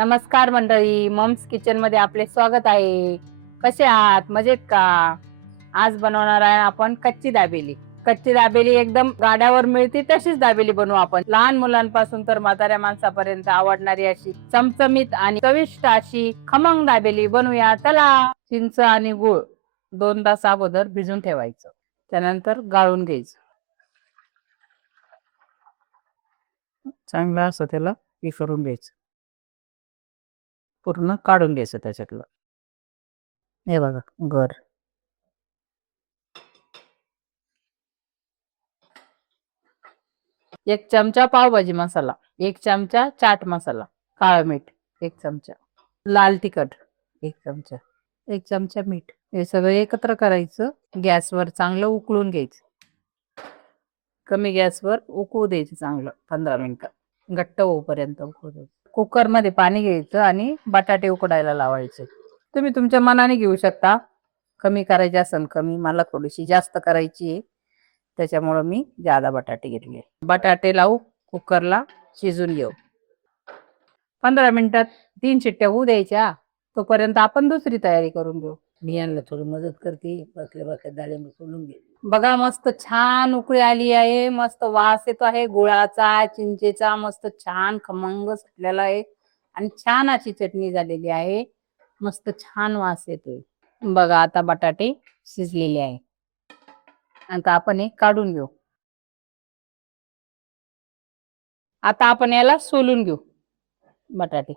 नमस्कार मंडळी, mums kitchen मध्ये आपले स्वागत आहे. कसे आहात? मजेत का? आज बनवणार आहे आपण कच्ची दाबेली. कच्ची दाबेली एकदम गाड्यावर मिळते तशीच दाबेली बनवू आपण. लहान मुलांपासून तर म्हाताऱ्या माणसापर्यंत आवडणारी अशी चमचमीत आणि चविष्ट अशी खमंग दाबेली बनवूया. चला. चिंच आणि गूळ 2 तास अगोदर भिजून ठेवायचं. त्यानंतर गाळून घ्यायचं. चांगलं असं त्याला हे करून घ्यायचं. पूर्ण काढून घ्यायचं त्याच्यातलं. हे बघा गर. 1 चमचा पावभाजी मसाला, 1 चमचा चाट मसाला, काळं मीठ 1 चमचा, लाल तिखट 1 चमचा, 1 चमचा मीठ. हे सगळं एकत्र करायचं. गॅसवर चांगलं उकळून घ्यायचं. कमी गॅसवर उकळू द्यायचं चांगलं 15 मिनिटं. घट्ट होईपर्यंत उकळू द्यायचं. कुकर मध्ये पाणी घ्यायचं आणि बटाटे उकडायला लावायचे. तुम्ही तुमच्या मनाने घेऊ शकता. कमी करायची असेल कमी, मला थोडीशी जास्त करायची आहे त्याच्यामुळे मी जादा बटाटे घेतले. बटाटे लावू कुकरला, शिजून घेऊ. 15 मिनिटात 3 शिट्ट्या होऊ द्यायच्या. तोपर्यंत आपण दुसरी तयारी करून घेऊ. मी यांना थोडी मदत करते. बसल्या बसल्या डाळिंब सोलून घे. बघा मस्त छान उकळी आली आहे. मस्त वास येतो आहे गुळाचा, चिंचेचा. मस्त छान खमंग सुटलेला आहे आणि छान अशी चटणी झालेली आहे. मस्त छान वास येतोय. बघा आता बटाटे शिजलेले आहे. आता आपण हे काढून घेऊ. आता आपण याला सोलून घेऊ बटाटे.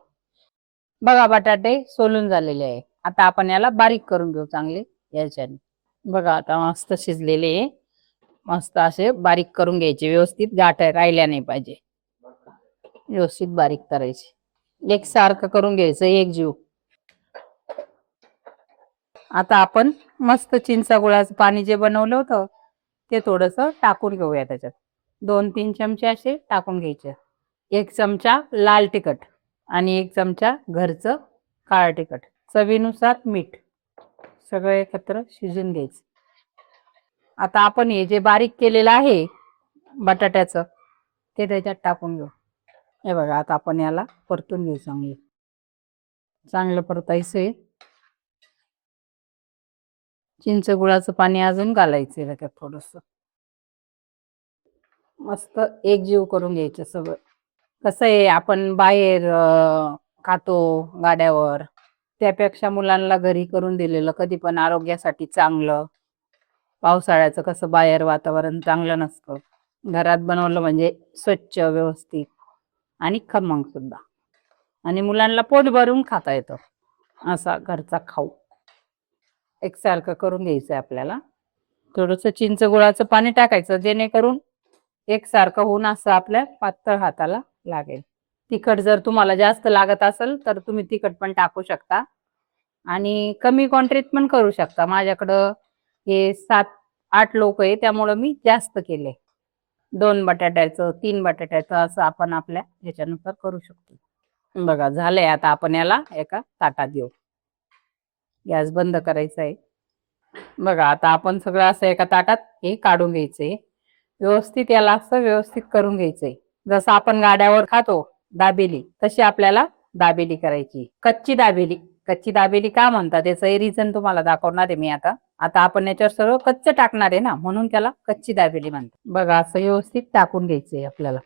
बघा बटाटे सोलून झालेले आहे. आता आपण याला बारीक करून घेऊ चांगले याच्याने. बघा आता मस्त शिजलेले आहे. मस्त असे बारीक करून घ्यायचे. व्यवस्थित गाठ राहिल्या नाही पाहिजे. व्यवस्थित बारीक करायचे. एकसारखं करून घ्यायचं एकजीव. आता आपण मस्त चिंचा गुळाचं पाणी जे बनवलं होतं ते थोडंसं टाकून घेऊया त्याच्यात. 2-3 चमचे असे टाकून घ्यायचे. 1 चमचा लाल तिखट आणि 1 चमचा घरचं काळं तिखट. चवीनुसार मीठ. सगळं एकत्र शिजून घ्यायचं. आता आपण हे जे बारीक केलेलं आहे बटाट्याचं ते त्याच्यात टाकून घेऊ. हे बघा आता आपण याला परतून घेऊ चांगलं. चांगलं परतायचंय. चिंच गुळाचं पाणी अजून घालायचंय त्याच्यात थोडंसं. मस्त एकजीव करून घ्यायचं सगळं. कसं आहे आपण बाहेर खातो गाड्यावर, त्यापेक्षा मुलांना घरी करून दिलेलं कधी पण आरोग्यासाठी चांगलं. पावसाळ्याचं कसं बाहेर वातावरण चांगलं नसतं. घरात बनवलं म्हणजे स्वच्छ, व्यवस्थित आणि खमंग सुद्धा. आणि मुलांना पोट भरून खाता येतं. असा घरचा खाऊ एकसारखं करून घ्यायचं आपल्याला. थोडंसं चिंच गुळाचं पाणी टाकायचं जेणेकरून एकसारखं होऊन असं आपल्या पातळ हाताला लागेल. तिखट जर तुम्हाला जास्त लागत असेल तर तुम्ही तिखट पण टाकू शकता आणि कमी क्वांटिटीत पण करू शकता. माझ्याकडं हे 7-8 लोक आहे त्यामुळे मी जास्त केले. 2 बटाट्याचं 3 बटाट्याचं असं आपण आपल्या ह्याच्यानुसार करू शकतो. बघा झालंय. आता आपण याला एका ताटात घेऊ. गॅस बंद करायचा आहे. बघा आता आपण सगळं असं एका ताटात हे काढून घ्यायचंय. व्यवस्थित याला असं व्यवस्थित करून घ्यायचंय. जसं आपण गाड्यावर खातो दाबेली तशी आपल्याला दाबेली करायची. कच्ची दाबेली. कच्ची दाबेली का म्हणतात याचं रिझन तुम्हाला दाखवणार आहे मी आता. आता आपण याच्यावर सगळं कच्चं टाकणार आहे ना म्हणून त्याला कच्ची दाबेली म्हणतात. बघा असं व्यवस्थित टाकून घ्यायचंय आपल्याला.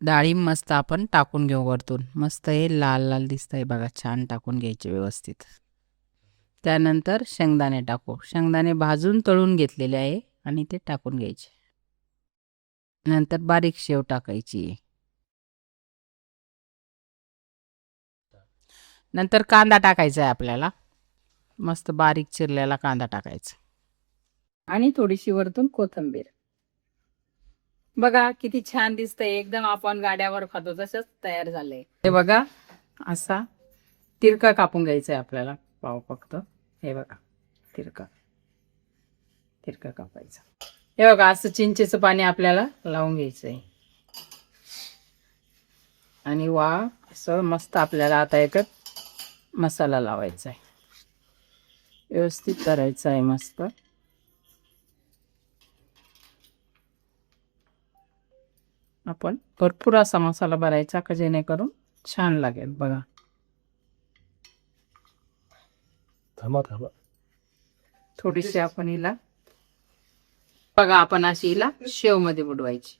डाळिंब मस्त आपण टाकून घेऊ वरतून. मस्त हे लाल लाल दिसतंय बघा. छान टाकून घ्यायचे व्यवस्थित. त्यानंतर शेंगदाणे टाकू. शेंगदाणे भाजून तळून घेतलेले आहे आणि ते टाकून घ्यायचे. नंतर बारीक शेव टाकायची. नंतर कांदा टाकायचा आहे आपल्याला. मस्त बारीक चिरलेला कांदा टाकायचा. आणि थोडीशी वरतून कोथिंबीर. बघा किती छान दिसतंय. एकदम आपण गाड्यावर खातो तसंच तयार झालंय. हे बघा असा तिरका कापून घ्यायचा आहे आपल्याला पाव फक्त. हे बघा तिरका तिरका कापायचा. हे बघा असं चिंचेचं पाणी आपल्याला लावून घ्यायचंय आणि वा असं मस्त आपल्याला आता एकच मसाला लावायचा आहे. व्यवस्थित करायचा आहे मस्त. आपण भरपूर असा मसाला भरायचा का जेणेकरून छान लागेल बघा. थोडीशी आपण हिला बघा, आपण अशी हिला शेव मध्ये बुडवायची.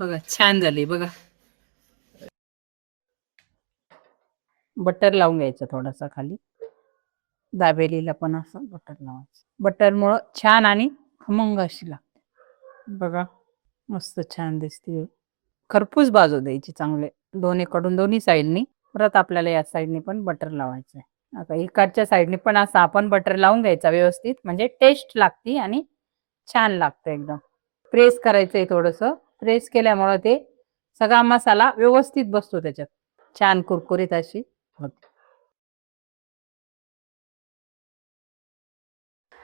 बघा छान झाली बघा. बटर लावून घ्यायचं थोडासा खाली. दाबेलीला पण असं बटर लावायचं. बटरमुळं छान आणि खमंग अशी लागते. बघा मस्त छान दिसते. खरपूस भाजू द्यायची चांगले दोन्हीकडून, दोन्ही साईडनी. परत आपल्याला या साईडनी पण बटर लावायचं आहे. आता इकडच्या साईडनी पण असं आपण बटर लावून घ्यायचा व्यवस्थित, म्हणजे टेस्ट लागते आणि छान लागतं एकदम. प्रेस करायचंय थोडंसं. प्रेस केल्यामुळं ते सगळा मसाला व्यवस्थित बसतो त्याच्यात. छान कुरकुरीत अशी होते.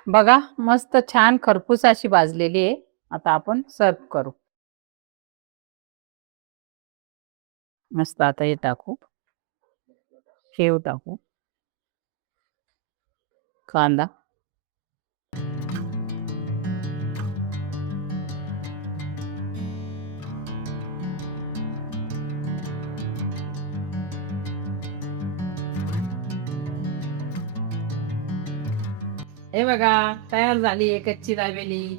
बघा मस्त छान खरपूस अशी भाजलेली आहे. आता आपण सर्व करू. मस्त आता हे टाकू. शेव टाकू. कांदा. हे बघा तयार झाली आहे कच्ची दाबेली.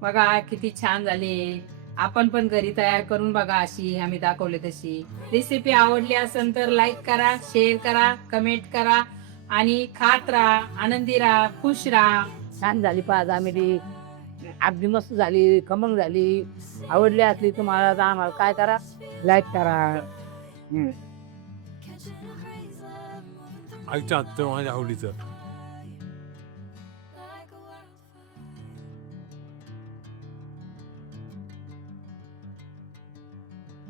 बघा किती छान झाली. आपण पण घरी तयार करून बघा अशी आम्ही दाखवली तशी. रेसिपी आवडली असेल तर लाईक करा, शेअर करा, कमेंट करा आणि खात राहा, आनंदी राहा, खुश राहा. छान झाली पहा दाबेली. अगदी मस्त झाली, खमंग झाली. आवडली असली तुम्हाला तर आम्हाला काय करा, लाईक करा. आईच्या हातचं माझ्या आवडीचं